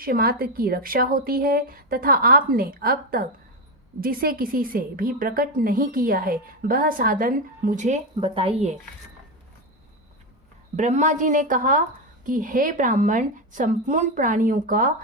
मनुष्य मात्र की रक्षा होती है तथा आपने अब तक जिसे किसी से भी प्रकट नहीं किया है वह साधन मुझे बताइए। ब्रह्मा जी ने कहा कि हे ब्राह्मण, संपूर्ण प्राणियों का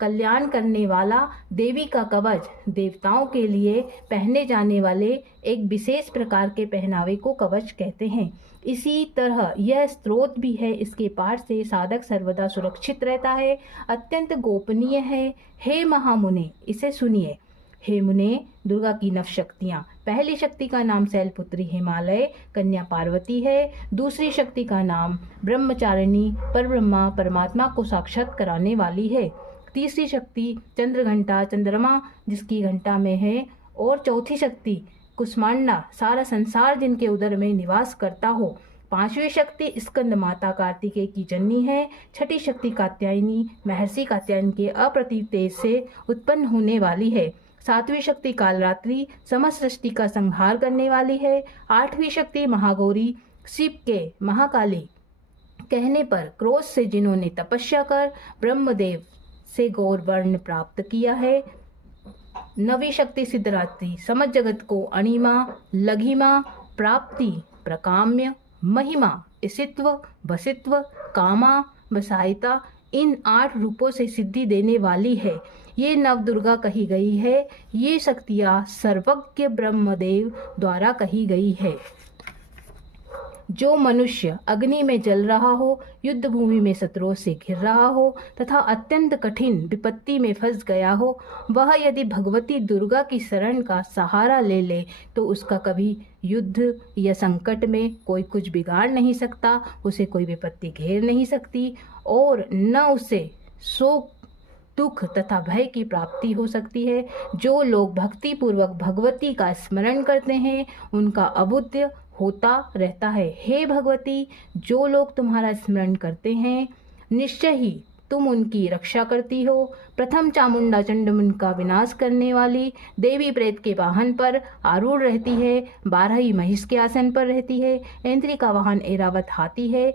कल्याण करने वाला देवी का कवच देवताओं के लिए पहने जाने वाले एक विशेष प्रकार के पहनावे को कवच कहते हैं। इसी तरह यह स्रोत भी है, इसके पाठ से साधक सर्वदा सुरक्षित रहता है, अत्यंत गोपनीय है। हे महामुने, इसे सुनिए। हे मुने, दुर्गा की 9 शक्तियाँ। पहली शक्ति का नाम शैलपुत्री हिमालय कन्या पार्वती है। दूसरी शक्ति का नाम ब्रह्मचारिणी परब्रह्मा परमात्मा को साक्षात कराने वाली है। तीसरी शक्ति चंद्रघंटा चंद्रमा जिसकी घंटा में है। और चौथी शक्ति कुष्मांडा सारा संसार जिनके उदर में निवास करता हो। पांचवी शक्ति स्कंद माता कार्तिकेय की जननी है। छठी शक्ति कात्यायनी महर्षि कात्यायन के अप्रतिम तेज से उत्पन्न होने वाली है। सातवीं शक्ति कालरात्रि समस्त सृष्टि का संहार करने वाली है। आठवीं शक्ति महागौरी शिव के महाकाली कहने पर क्रोध से जिन्होंने तपस्या कर ब्रह्मदेव से गौर वर्ण प्राप्त किया है। नवी शक्ति सिद्धरात्रि समस्त जगत को अणिमा लघिमा प्राप्ति प्रकाम्य महिमा इसित्व वसित्व कामा वसायिता इन 8 रूपों से सिद्धि देने वाली है। ये नव दुर्गा कही गई है। ये शक्तियाँ सर्वज्ञ ब्रह्मदेव द्वारा कही गई है। जो मनुष्य अग्नि में जल रहा हो, युद्ध भूमि में शत्रुओं से घिर रहा हो तथा अत्यंत कठिन विपत्ति में फंस गया हो, वह यदि भगवती दुर्गा की शरण का सहारा ले ले तो उसका कभी युद्ध या संकट में कोई कुछ बिगाड़ नहीं सकता, उसे कोई विपत्ति घेर नहीं सकती और न उसे शोक दुख तथा भय की प्राप्ति हो सकती है। जो लोग भक्ति पूर्वक भगवती का स्मरण करते हैं उनका अबुद्ध होता रहता है। हे भगवती, जो लोग तुम्हारा स्मरण करते हैं निश्चय ही तुम उनकी रक्षा करती हो। प्रथम चामुंडा चंडमुंड का विनाश करने वाली देवी प्रेत के वाहन पर आरूढ़ रहती है। 12 महिष के आसन पर रहती है। ऐंद्री का वाहन ऐरावत हाथी है।